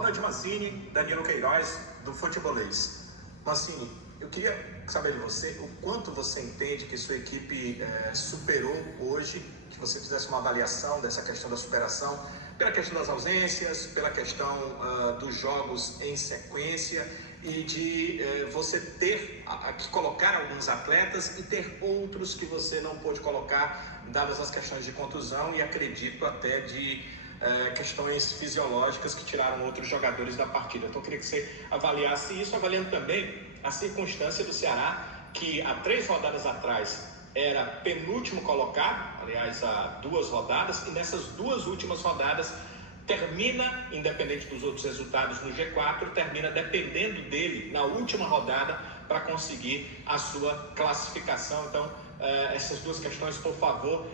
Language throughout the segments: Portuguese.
Boa noite, Mancini. Danilo Queiroz, do Futebolês. Mancini, eu queria saber de você o quanto você entende que sua equipe superou hoje, que você fizesse uma avaliação dessa questão da superação, pela questão das ausências, pela questão dos jogos em sequência e de você ter que colocar alguns atletas e ter outros que você não pôde colocar, dadas as questões de contusão e acredito até de questões fisiológicas que tiraram outros jogadores da partida. Então eu queria que você avaliasse isso, avaliando também a circunstância do Ceará, que há 3 rodadas atrás era penúltimo colocado, aliás, há 2 rodadas, e nessas 2 últimas rodadas termina, independente dos outros resultados no G4, termina dependendo dele na última rodada para conseguir a sua classificação. Então, essas 2 questões, por favor,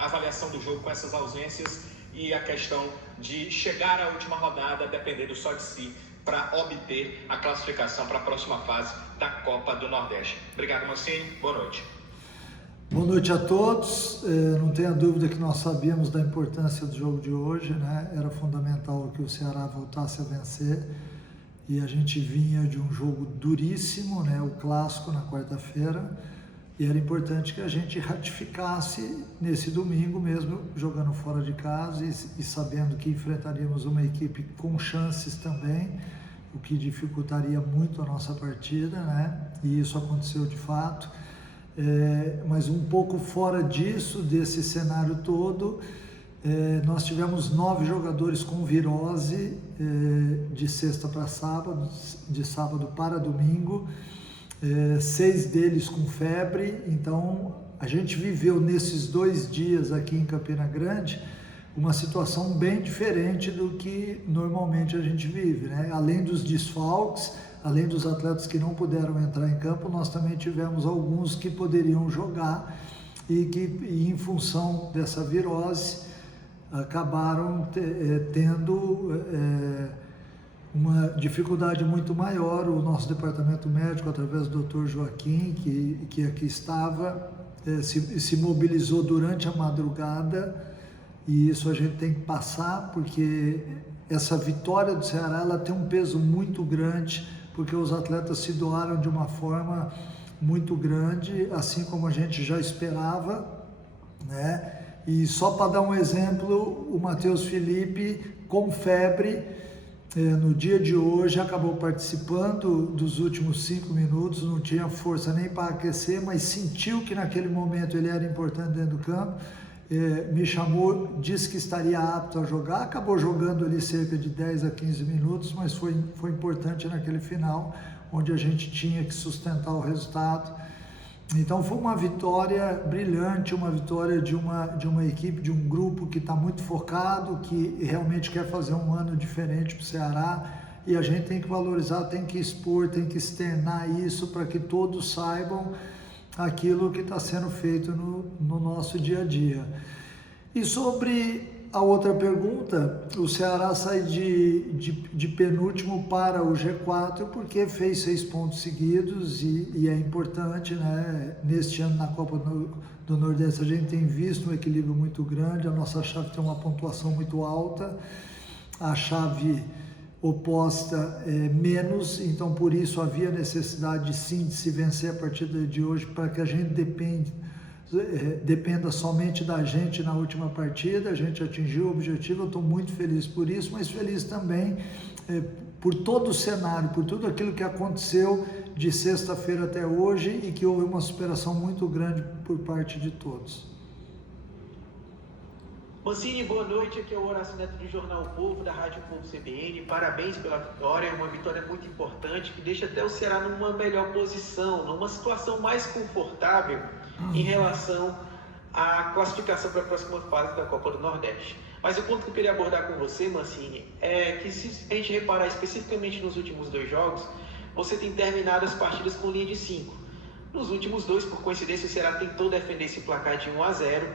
avaliação do jogo com essas ausências e a questão de chegar à última rodada dependendo só de si para obter a classificação para a próxima fase da Copa do Nordeste. Obrigado, Mancini. Boa noite. Boa noite a todos. Não tenha dúvida que nós sabíamos da importância do jogo de hoje, né? Era fundamental que o Ceará voltasse a vencer e a gente vinha de um jogo duríssimo, né? O clássico na quarta-feira, e era importante que a gente ratificasse nesse domingo mesmo, jogando fora de casa e sabendo que enfrentaríamos uma equipe com chances também, o que dificultaria muito a nossa partida, né? E isso aconteceu de fato. Mas um pouco fora disso, desse cenário todo, nós tivemos 9 jogadores com virose de sexta para sábado, de sábado para domingo, 6 deles com febre. Então a gente viveu nesses 2 dias aqui em Campina Grande uma situação bem diferente do que normalmente a gente vive, né? Além dos desfalques, além dos atletas que não puderam entrar em campo, nós também tivemos alguns que poderiam jogar e que, em função dessa virose, acabaram tendo uma dificuldade muito maior. O nosso departamento médico, através do Dr. Joaquim, que aqui estava, se mobilizou durante a madrugada, e isso a gente tem que passar, porque essa vitória do Ceará ela tem um peso muito grande, porque os atletas se doaram de uma forma muito grande, assim como a gente já esperava, né? E só para dar um exemplo, o Matheus Felipe, com febre, no dia de hoje, acabou participando dos últimos 5 minutos, não tinha força nem para aquecer, mas sentiu que naquele momento ele era importante dentro do campo, me chamou, disse que estaria apto a jogar, acabou jogando ali cerca de 10 a 15 minutos, mas foi importante naquele final, onde a gente tinha que sustentar o resultado. Então foi uma vitória brilhante, uma vitória de uma equipe, de um grupo que está muito focado, que realmente quer fazer um ano diferente para o Ceará, e a gente tem que valorizar, tem que expor, tem que externar isso para que todos saibam aquilo que está sendo feito no nosso dia a dia. E sobre a outra pergunta, o Ceará sai de penúltimo para o G4 porque fez 6 pontos seguidos e é importante, né? Neste ano na Copa do Nordeste a gente tem visto um equilíbrio muito grande, a nossa chave tem uma pontuação muito alta, a chave oposta menos, então por isso havia necessidade sim de se vencer a partida de hoje para que a gente dependa somente da gente na última partida. A gente atingiu o objetivo, eu estou muito feliz por isso, mas feliz também por todo o cenário, por tudo aquilo que aconteceu de sexta-feira até hoje e que houve uma superação muito grande por parte de todos. Mancini, boa noite, aqui é o Horácio Neto do Jornal o Povo, da Rádio Povo CBN. Parabéns pela vitória, uma vitória muito importante que deixa até o Ceará numa melhor posição, numa situação mais confortável em relação à classificação para a próxima fase da Copa do Nordeste. Mas o ponto que eu queria abordar com você, Mancini, é que se a gente reparar especificamente nos últimos 2 jogos, você tem terminado as partidas com linha de 5. Nos últimos 2, por coincidência, o Ceará tentou defender esse placar de 1-0,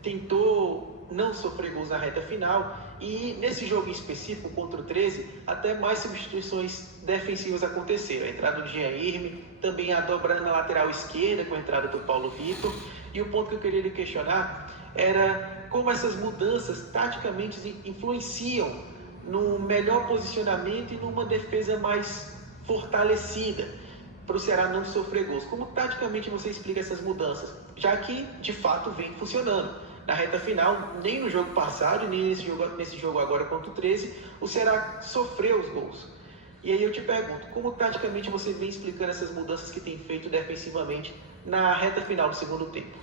tentou não sofrer gols na reta final, e nesse jogo em específico, contra o 13, até mais substituições defensivas aconteceram. A entrada do Jean Irme, também a dobra na lateral esquerda com a entrada do Paulo Vitor, e o ponto que eu queria lhe questionar era como essas mudanças taticamente influenciam num melhor posicionamento e numa defesa mais fortalecida, para o Ceará não sofrer gols. Como taticamente você explica essas mudanças? Já que, de fato, vem funcionando. Na reta final, nem no jogo passado, nem nesse jogo agora contra o 13, o Ceará sofreu os gols. E aí eu te pergunto, como taticamente você vem explicando essas mudanças que tem feito defensivamente na reta final do segundo tempo?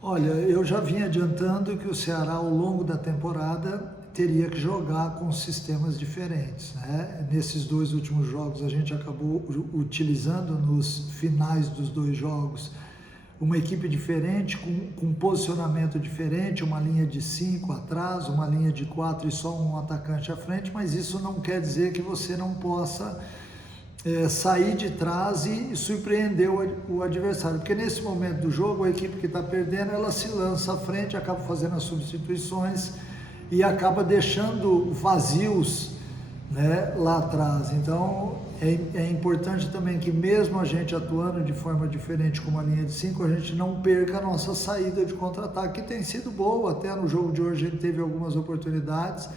Olha, eu já vim adiantando que o Ceará, ao longo da temporada, teria que jogar com sistemas diferentes, né? Nesses 2 últimos jogos, a gente acabou utilizando nos finais dos 2 jogos uma equipe diferente, com posicionamento diferente, uma linha de 5 atrás, uma linha de 4 e só um atacante à frente, mas isso não quer dizer que você não possa sair de trás e surpreender o adversário, porque nesse momento do jogo a equipe que está perdendo, ela se lança à frente, acaba fazendo as substituições e acaba deixando vazios, né, lá atrás. Então é importante também que, mesmo a gente atuando de forma diferente com uma linha de 5, a gente não perca a nossa saída de contra-ataque, que tem sido boa. Até no jogo de hoje a gente teve algumas oportunidades.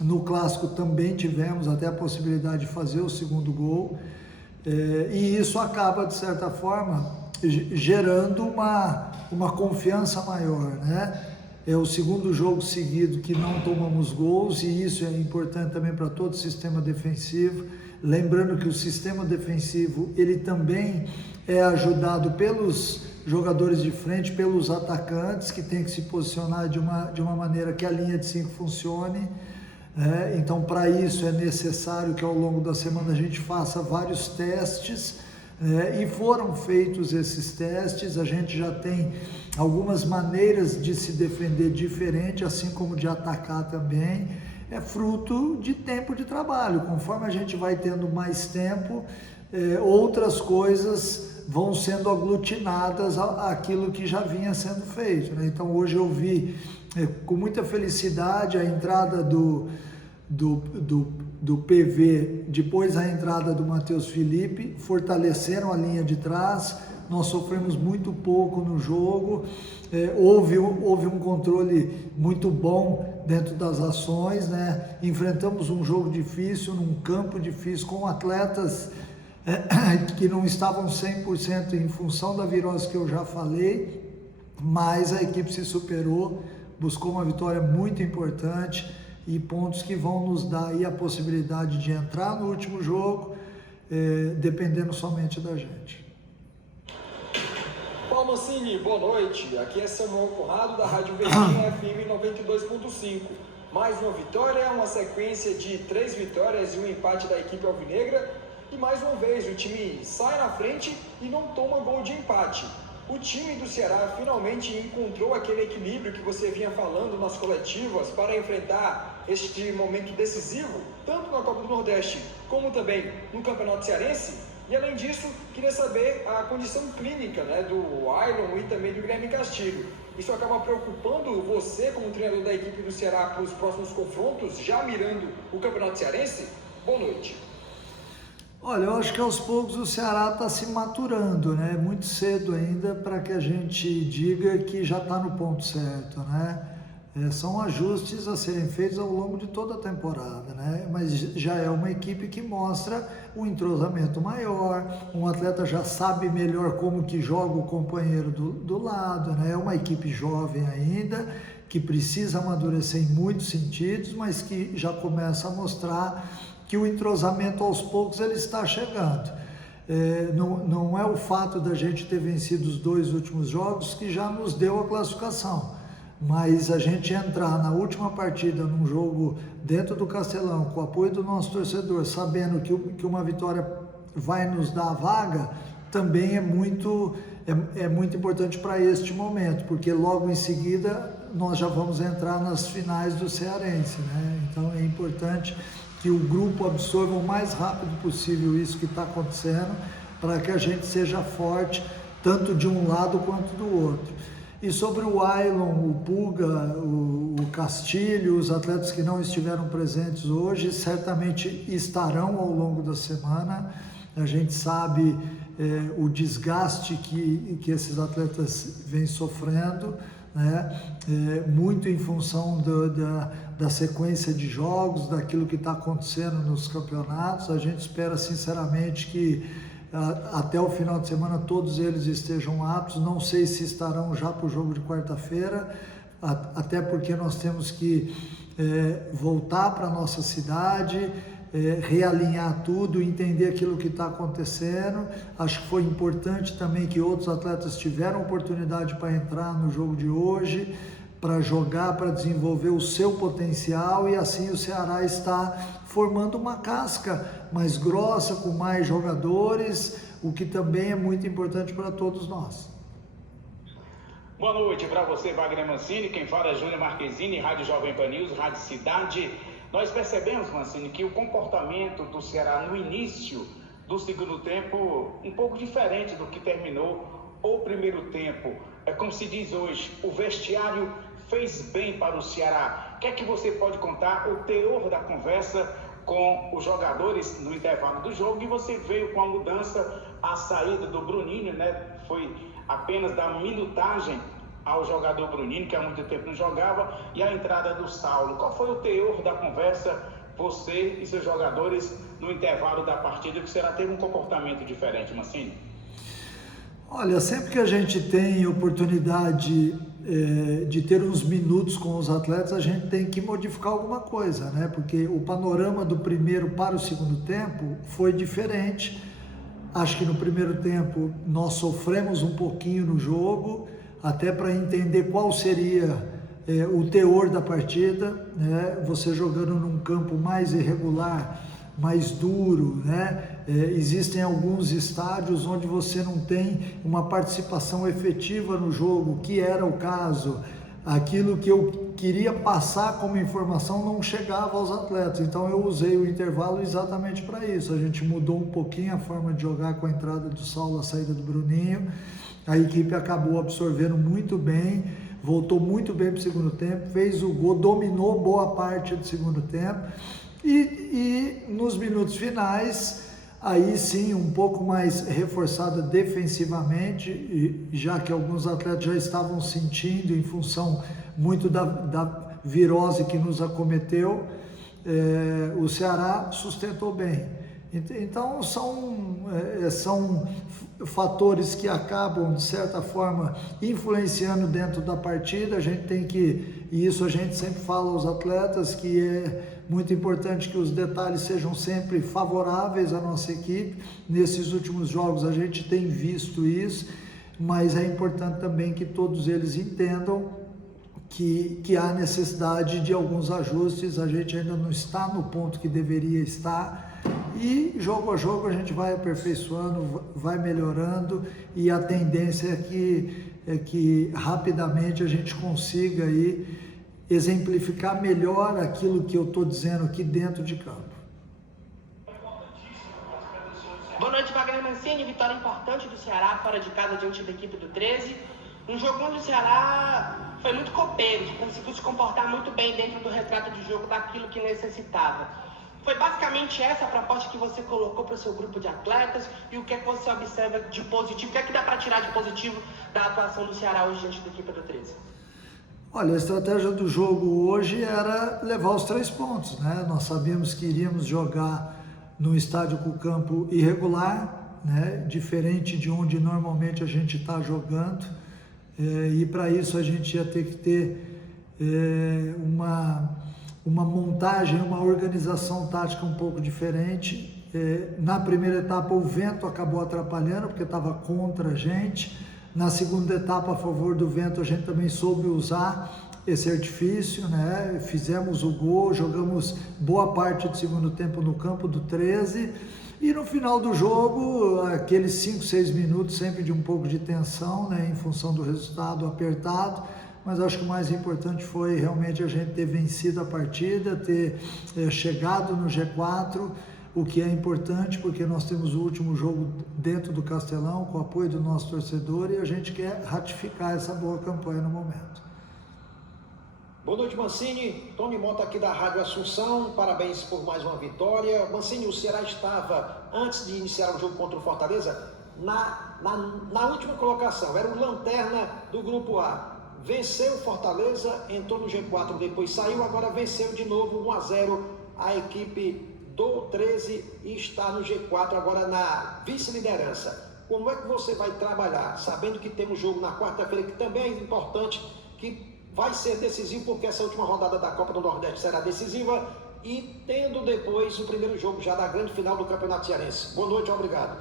No clássico também tivemos até a possibilidade de fazer o segundo gol, e isso acaba, de certa forma, gerando uma confiança maior, né? É o segundo jogo seguido que não tomamos gols, e isso é importante também para todo o sistema defensivo. Lembrando que o sistema defensivo, ele também é ajudado pelos jogadores de frente, pelos atacantes, que tem que se posicionar de uma maneira que a linha de 5 funcione. Então, para isso é necessário que ao longo da semana a gente faça vários testes, e foram feitos esses testes. A gente já tem algumas maneiras de se defender diferente, assim como de atacar também. É fruto de tempo de trabalho. Conforme a gente vai tendo mais tempo, outras coisas vão sendo aglutinadas àquilo que já vinha sendo feito, né? Então hoje eu vi com muita felicidade a entrada do PV, depois a entrada do Matheus Felipe, fortaleceram a linha de trás. Nós sofremos muito pouco no jogo, houve um controle muito bom dentro das ações, né? Enfrentamos um jogo difícil, num campo difícil, com atletas que não estavam 100% em função da virose que eu já falei, mas a equipe se superou, buscou uma vitória muito importante e pontos que vão nos dar aí a possibilidade de entrar no último jogo, dependendo somente da gente. Paulo Mancini, boa noite. Aqui é Samuel Conrado, da Rádio Verdinha FM 92.5. Mais uma vitória, uma sequência de 3 vitórias e um empate da equipe alvinegra. E mais uma vez o time sai na frente e não toma gol de empate. O time do Ceará finalmente encontrou aquele equilíbrio que você vinha falando nas coletivas para enfrentar este momento decisivo, tanto na Copa do Nordeste como também no Campeonato Cearense. E além disso, queria saber a condição clínica, né, do Ailon e também do Guilherme Castilho. Isso acaba preocupando você como treinador da equipe do Ceará para os próximos confrontos, já mirando o Campeonato Cearense? Boa noite. Olha, eu acho que aos poucos o Ceará está se maturando, né? Muito cedo ainda para que a gente diga que já está no ponto certo, né? São ajustes a serem feitos ao longo de toda a temporada, né? Mas já é uma equipe que mostra um entrosamento maior, um atleta já sabe melhor como que joga o companheiro do lado, né? É uma equipe jovem ainda, que precisa amadurecer em muitos sentidos, mas que já começa a mostrar que o entrosamento aos poucos ele está chegando. Não é o fato da gente ter vencido os 2 últimos jogos que já nos deu a classificação, mas a gente entrar na última partida num jogo dentro do Castelão, com o apoio do nosso torcedor, sabendo que uma vitória vai nos dar a vaga, também é muito importante para este momento, porque logo em seguida nós já vamos entrar nas finais do Cearense, né? Então é importante que o grupo absorva o mais rápido possível isso que está acontecendo, para que a gente seja forte, tanto de um lado quanto do outro. E sobre o Ailon, o Puga, o Castilho, os atletas que não estiveram presentes hoje, certamente estarão ao longo da semana. A gente sabe o desgaste que esses atletas vêm sofrendo, né? Muito em função da sequência de jogos, daquilo que está acontecendo nos campeonatos. A gente espera sinceramente que até o final de semana todos eles estejam aptos. Não sei se estarão já para o jogo de quarta-feira, até porque nós temos que voltar para a nossa cidade, realinhar tudo, entender aquilo que está acontecendo. Acho que foi importante também que outros atletas tiveram oportunidade para entrar no jogo de hoje, para jogar, para desenvolver o seu potencial, e assim o Ceará está formando uma casca mais grossa, com mais jogadores, o que também é muito importante para todos nós. Boa noite para você, Wagner Mancini. Quem fala é Júnior Marquezine, Rádio Jovem Pan News, Rádio Cidade. Nós percebemos, Mancini, que o comportamento do Ceará no início do segundo tempo um pouco diferente do que terminou o primeiro tempo. É como se diz hoje, o vestiário fez bem para o Ceará. O que é que você pode contar, o teor da conversa com os jogadores no intervalo do jogo? E você veio com a mudança, a saída do Bruninho, né? Foi apenas dar minutagem ao jogador Bruninho, que há muito tempo não jogava, e a entrada do Saulo. Qual foi o teor da conversa, você e seus jogadores, no intervalo da partida, que o Ceará teve um comportamento diferente, Mancini? Olha, sempre que a gente tem oportunidade de ter uns minutos com os atletas, a gente tem que modificar alguma coisa, né? Porque o panorama do primeiro para o segundo tempo foi diferente. Acho que no primeiro tempo nós sofremos um pouquinho no jogo, até para entender qual seria o teor da partida, né? Você jogando num campo mais irregular, mais duro, né? Existem alguns estádios onde você não tem uma participação efetiva no jogo, que era o caso. Aquilo que eu queria passar como informação não chegava aos atletas, então eu usei o intervalo exatamente para isso. A gente mudou um pouquinho a forma de jogar com a entrada do Saulo, a saída do Bruninho. A equipe acabou absorvendo muito bem, voltou muito bem para o segundo tempo, fez o gol, dominou boa parte do segundo tempo, e nos minutos finais, aí sim, um pouco mais reforçada defensivamente, já que alguns atletas já estavam sentindo, em função muito da virose que nos acometeu, o Ceará sustentou bem. Então são fatores que acabam, de certa forma, influenciando dentro da partida. A gente tem que, e isso a gente sempre fala aos atletas, que é muito importante que os detalhes sejam sempre favoráveis à nossa equipe. Nesses últimos jogos a gente tem visto isso, mas é importante também que todos eles entendam que há necessidade de alguns ajustes. A gente ainda não está no ponto que deveria estar, e jogo a jogo a gente vai aperfeiçoando, vai melhorando, e a tendência é que rapidamente a gente consiga aí exemplificar melhor aquilo que eu estou dizendo aqui dentro de campo. Boa noite, Wagner Mancini. Vitória importante do Ceará fora de casa diante da equipe do 13. Um jogo onde o Ceará foi muito copeiro, conseguiu se comportar muito bem dentro do retrato de jogo daquilo que necessitava. Foi basicamente essa a proposta que você colocou para o seu grupo de atletas, e o que é que você observa de positivo, o que é que dá para tirar de positivo da atuação do Ceará hoje diante da equipe do 13? Olha, a estratégia do jogo hoje era levar os 3 pontos, né? Nós sabíamos que iríamos jogar num estádio com campo irregular, né? Diferente de onde normalmente a gente está jogando, e para isso a gente ia ter que ter uma montagem, uma organização tática um pouco diferente. Na primeira etapa o vento acabou atrapalhando, porque estava contra a gente. Na segunda etapa, a favor do vento, a gente também soube usar esse artifício, né? Fizemos o gol, jogamos boa parte do segundo tempo no campo do 13, e no final do jogo, aqueles 5, 6 minutos sempre de um pouco de tensão, né? Em função do resultado apertado. Mas acho que o mais importante foi realmente a gente ter vencido a partida, ter chegado no G4, o que é importante porque nós temos o último jogo dentro do Castelão, com o apoio do nosso torcedor, e a gente quer ratificar essa boa campanha no momento. Boa noite, Mancini. Tony Mota aqui da Rádio Assunção. Parabéns por mais uma vitória. Mancini, o Ceará estava, antes de iniciar o jogo contra o Fortaleza, na última colocação. Era o lanterna do Grupo A. venceu o Fortaleza, entrou no G4, depois saiu, agora venceu de novo 1-0 a equipe do 13 e está no G4 agora na vice-liderança. Como é que você vai trabalhar, sabendo que temos jogo na quarta-feira, que também é importante, que vai ser decisivo, porque essa última rodada da Copa do Nordeste será decisiva, e tendo depois o primeiro jogo já da grande final do Campeonato Cearense. Boa noite, obrigado.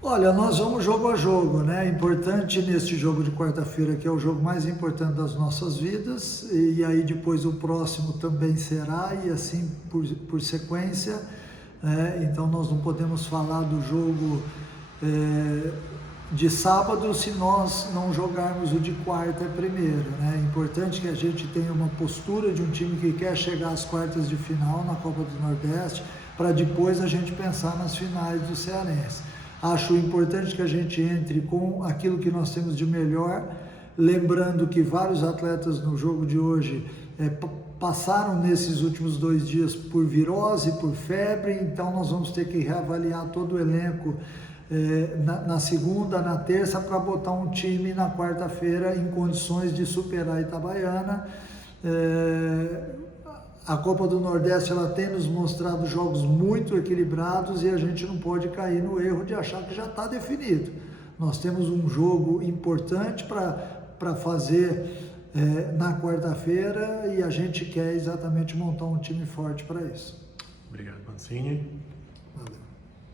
Olha, nós vamos jogo a jogo, né? Importante neste jogo de quarta-feira, que é o jogo mais importante das nossas vidas, e aí depois o próximo também será, e assim por sequência, então nós não podemos falar do jogo de sábado se nós não jogarmos o de quarta primeiro, né? É importante que a gente tenha uma postura de um time que quer chegar às quartas de final na Copa do Nordeste, para depois a gente pensar nas finais do Cearense. Acho importante que a gente entre com aquilo que nós temos de melhor, lembrando que vários atletas no jogo de hoje passaram nesses últimos 2 dias por virose, por febre, então nós vamos ter que reavaliar todo o elenco na segunda, na terça, para botar um time na quarta-feira em condições de superar a Itabaiana. A Copa do Nordeste ela tem nos mostrado jogos muito equilibrados e a gente não pode cair no erro de achar que já está definido. Nós temos um jogo importante para fazer na quarta-feira e a gente quer exatamente montar um time forte para isso. Obrigado, Mancini. Valeu.